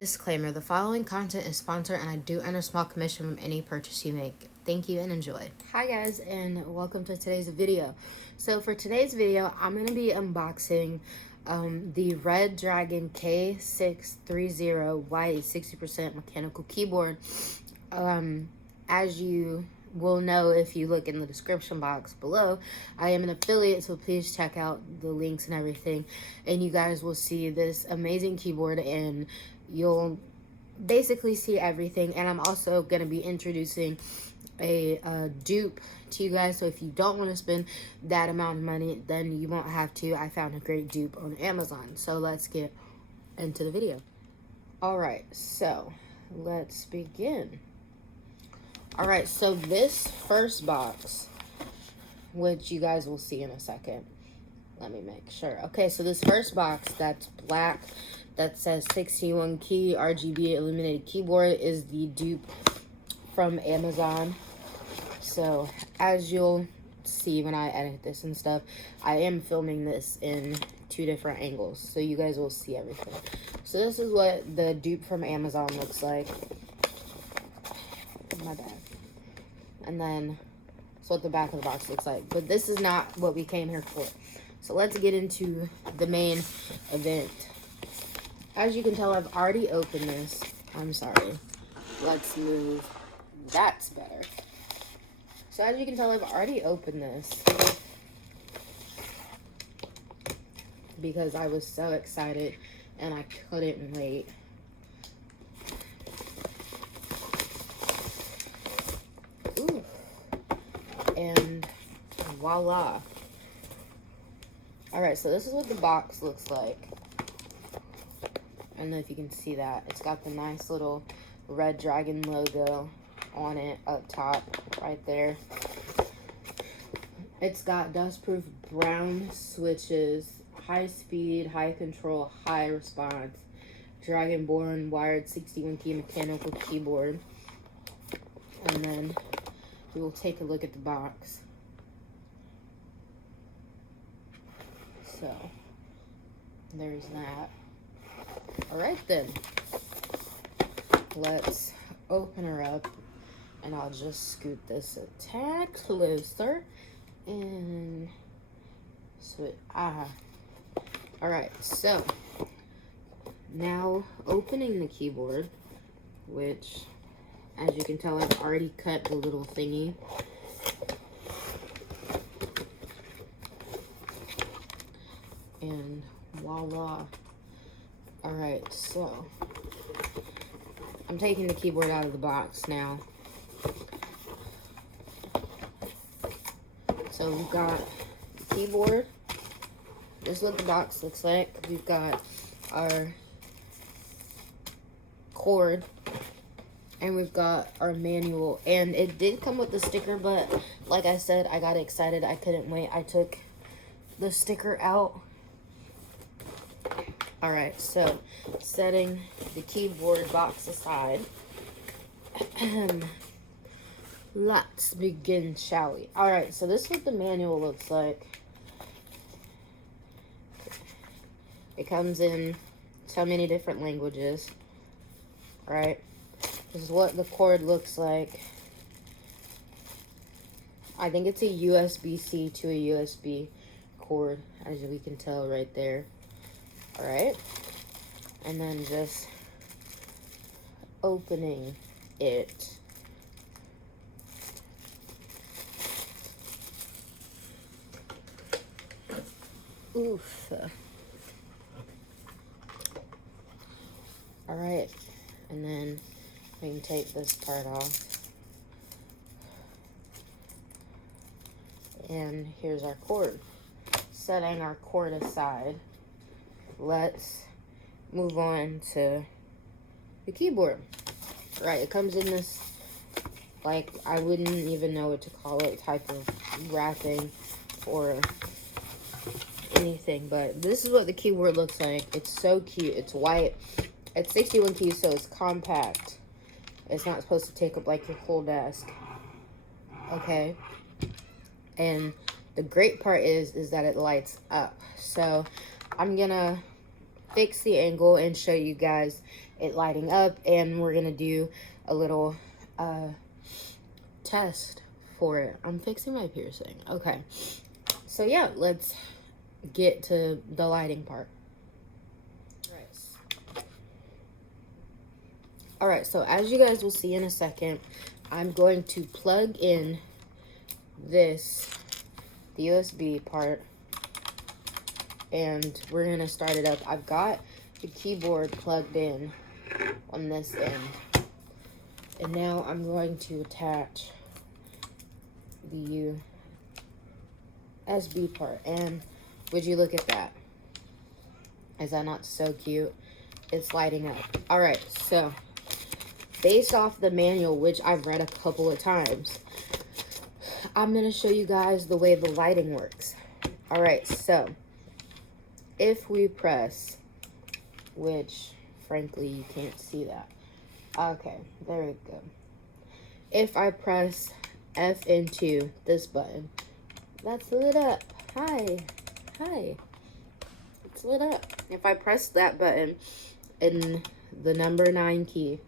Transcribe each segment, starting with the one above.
Disclaimer, the following content is sponsored and I do earn a small commission from any purchase you make. Thank you and enjoy. Hi guys, and welcome to today's video. So for today's video, I'm going to be unboxing the Redragon K630 white 60% mechanical keyboard. As you will know if you look in the description box below, I am an affiliate, so please check out the links and everything, and you guys will see this amazing keyboard and you'll basically see everything. And I'm also going to be introducing a dupe to you guys, so if you don't want to spend that amount of money, then you won't have to. I found a great dupe on Amazon, so let's get into the video. Alright, so let's begin. Alright, so this first box, which you guys will see in a second, let me make sure. Okay, so this first box that's black, that says 61 key RGB illuminated keyboard, is the dupe from Amazon. So as you'll see when I edit this and stuff, I am filming this in 2 different angles, so you guys will see everything. So this is what the dupe from Amazon looks like. My bad. And then that's what the back of the box looks like. But this is not what we came here for. So let's get into the main event. As you can tell, I've already opened this. I'm sorry. Let's move. That's better. So as you can tell, I've already opened this because I was so excited and I couldn't wait. Ooh. And voila. Alright, so this is what the box looks like. I don't know if you can see that. It's got the nice little Redragon logo on it up top right there. It's got dustproof brown switches, high speed, high control, high response, Dragonborn wired 61 key mechanical keyboard. And then we will take a look at the box. So there's that. Alright then, let's open her up, and I'll just scoot this a tad closer, and so alright, so now opening the keyboard, which as you can tell I've already cut the little thingy. And voila. Alright, so I'm taking the keyboard out of the box now. So we've got the keyboard. This is what the box looks like. We've got our cord, and we've got our manual. And it did come with the sticker, but like I said, I got excited. I couldn't wait. I took the sticker out. Alright, so setting the keyboard box aside, let's begin, shall we? Alright, so this is what the manual looks like. It comes in so many different languages. Alright, this is what the cord looks like. I think it's a USB-C to a USB cord, as we can tell right there. Alright, and then just opening it. Oof. Alright, and then we can take this part off. And here's our cord. Setting our cord aside, let's move on to the keyboard. Right, it comes in this, like, I wouldn't even know what to call it, type of wrapping or anything, but this is what the keyboard looks like. It's so cute. It's white. It's 61 keys, so it's compact. It's not supposed to take up like your whole desk. Okay. And The great part is that it lights up. So I'm gonna fix the angle and show you guys it lighting up, and we're gonna do a little test for it. I'm fixing my piercing. Okay, so yeah, let's get to the lighting part. All right, so as you guys will see in a second, I'm going to plug in the USB part, and we're gonna start it up. I've got the keyboard plugged in on this end, and now I'm going to attach the USB part. And would you look at that? Is that not so cute? It's lighting up. All right, so based off the manual, which I've read a couple of times, I'm gonna show you guys the way the lighting works. All right, so if we press, which frankly you can't see that. Okay, there we go. If I press F into this button, that's lit up. Hi, it's lit up. If I press that button in the number 9 key,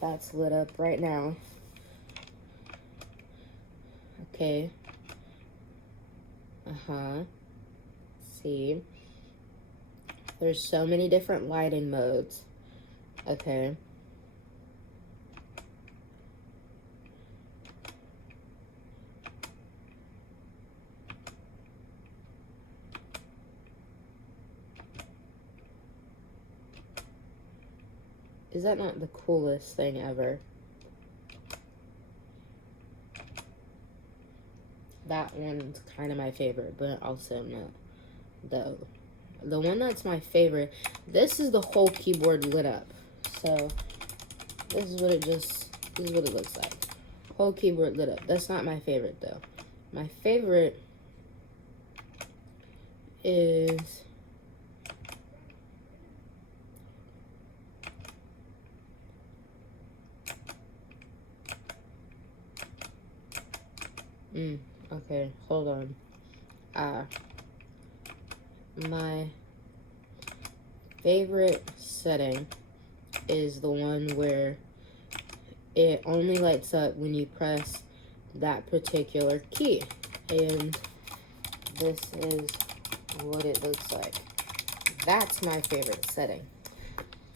that's lit up right now. Okay. See? There's so many different lighting modes. Okay. Is that not the coolest thing ever? That one's kind of my favorite, but also not. The one that's my favorite, this is the whole keyboard lit up. So this is what it looks like. Whole keyboard lit up. That's not my favorite though. My favorite is okay, hold on. My favorite setting is the one where it only lights up when you press that particular key. And this is what it looks like. That's my favorite setting.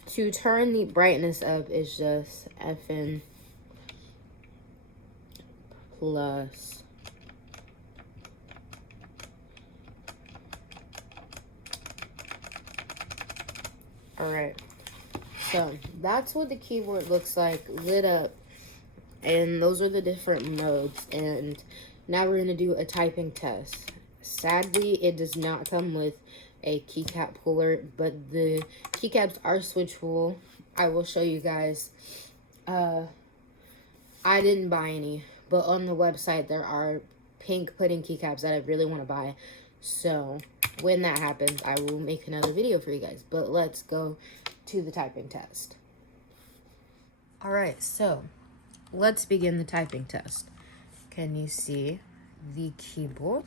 To turn the brightness up is just FN plus. Alright, so that's what the keyboard looks like, lit up, and those are the different modes. And now we're going to do a typing test. Sadly, it does not come with a keycap puller, but the keycaps are switchable. I will show you guys. I didn't buy any, but on the website there are pink pudding keycaps that I really want to buy. So when that happens, I will make another video for you guys. But let's go to the typing test. All right, so let's begin the typing test. Can you see the keyboard?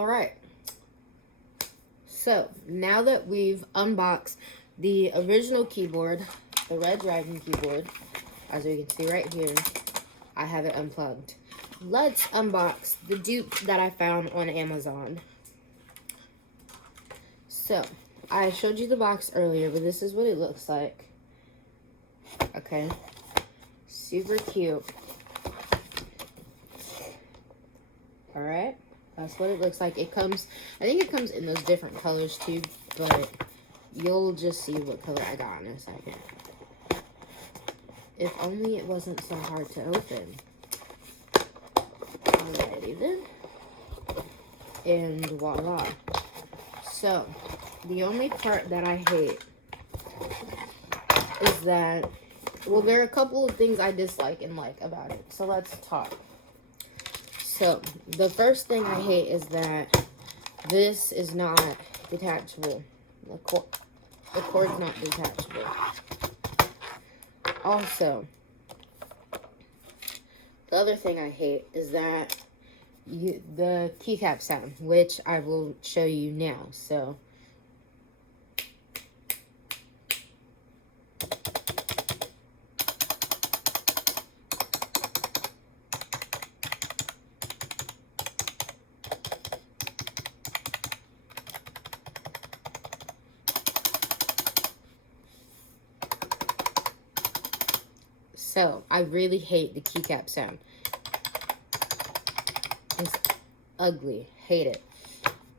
All right. So now that we've unboxed the original keyboard, the Redragon keyboard, as we can see right here, I have it unplugged. Let's unbox the dupe that I found on Amazon. So, I showed you the box earlier, but this is what it looks like. Okay. Super cute. Alright. That's what it looks like. It comes, I think it comes in those different colors too, but you'll just see what color I got in a second. If only it wasn't so hard to open. Alrighty then. And voila. So, the only part that I hate is that, well, there are a couple of things I dislike and like about it. So let's talk. So, the first thing I hate is that this is not detachable. The cord's not detachable. Also, the other thing I hate is that the keycap sound, which I will show you now. So, I really hate the keycap sound. It's ugly. Hate it.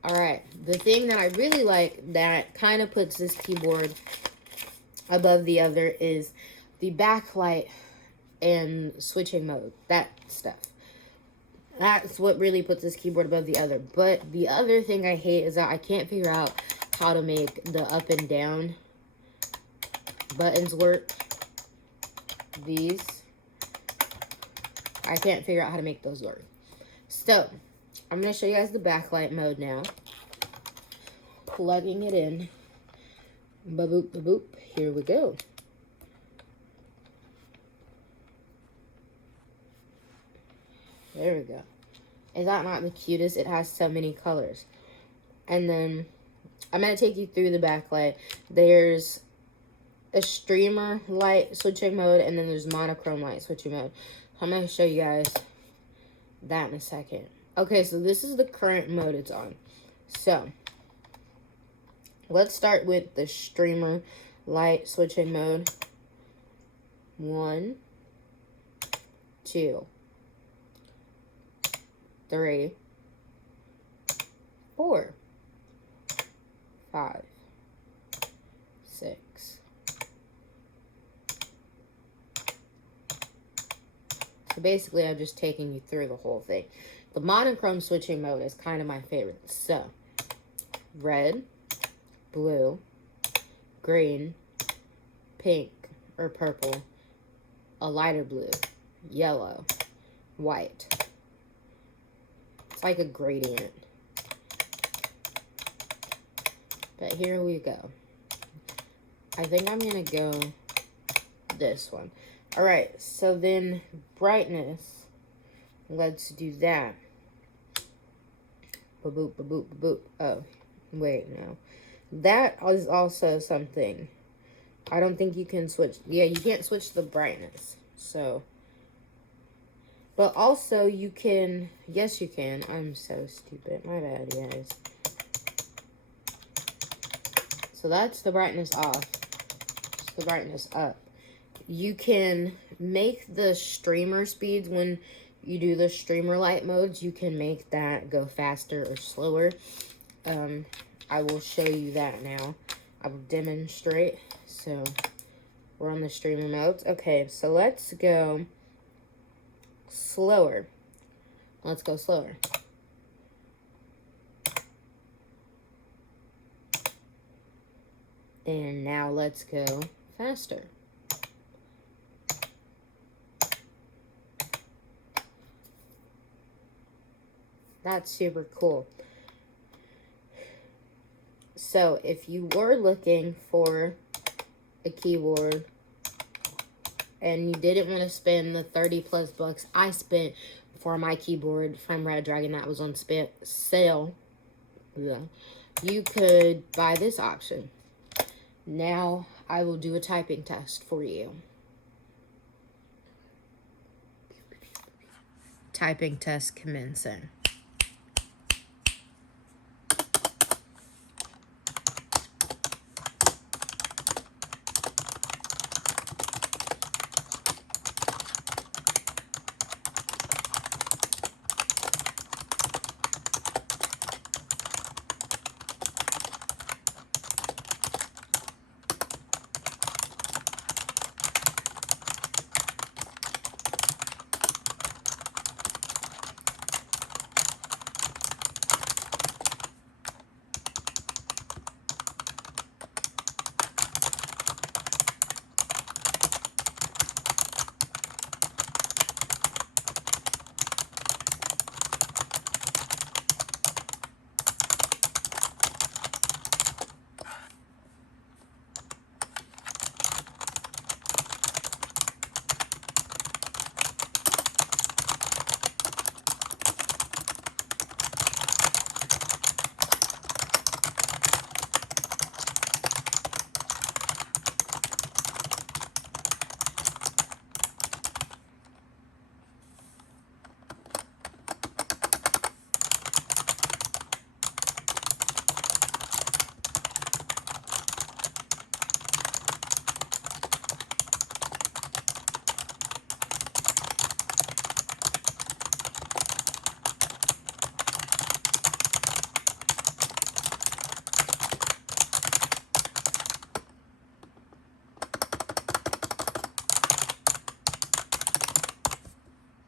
Alright, the thing that I really like that kind of puts this keyboard above the other is the backlight and switching mode. That stuff. That's what really puts this keyboard above the other. But the other thing I hate is that I can't figure out how to make the up and down buttons work. These. I can't figure out how to make those work. So, I'm going to show you guys the backlight mode now. Plugging it in. Ba-boop, ba-boop. Here we go. There we go. Is that not the cutest? It has so many colors. And then, I'm going to take you through the backlight. There's a streamer light switching mode, and then there's monochrome light switching mode. I'm going to show you guys that in a second. Okay, so this is the current mode it's on. So, let's start with the streamer light switching mode. 1, 2, 3, 4, 5, 6. So basically, I'm just taking you through the whole thing. The monochrome switching mode is kind of my favorite. So, red, blue, green, pink, or purple, a lighter blue, yellow, white. It's like a gradient. But here we go. I think I'm going to go this one. Alright, so then brightness. Let's do that. Ba-boop, ba-boop, ba-boop. Oh, wait, no. That is also something. I don't think you can switch. Yeah, you can't switch the brightness. So. But also you can. Yes, you can. I'm so stupid. My bad, guys. So that's the brightness off. It's the brightness up. You can make the streamer speeds when you do the streamer light modes. You can make that go faster or slower. I will show you that now. I will demonstrate. So, we're on the streamer modes. Okay, so let's go slower. Let's go slower. And now let's go faster. That's super cool. So, if you were looking for a keyboard and you didn't want to spend the 30+ bucks I spent for my keyboard from Redragon that was on sale, you could buy this option. Now I will do a typing test for you. Typing test commencing.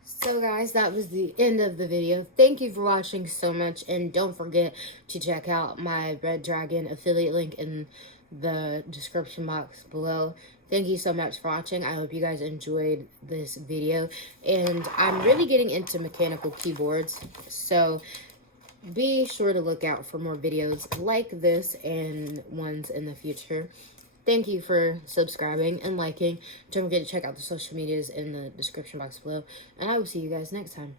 So guys, that was the end of the video. Thank you for watching so much, and don't forget to check out my Redragon affiliate link in the description box below. Thank you so much for watching. I hope you guys enjoyed this video, and I'm really getting into mechanical keyboards, so be sure to look out for more videos like this and ones in the future. Thank you for subscribing and liking. Don't forget to check out the social medias in the description box below. And I will see you guys next time.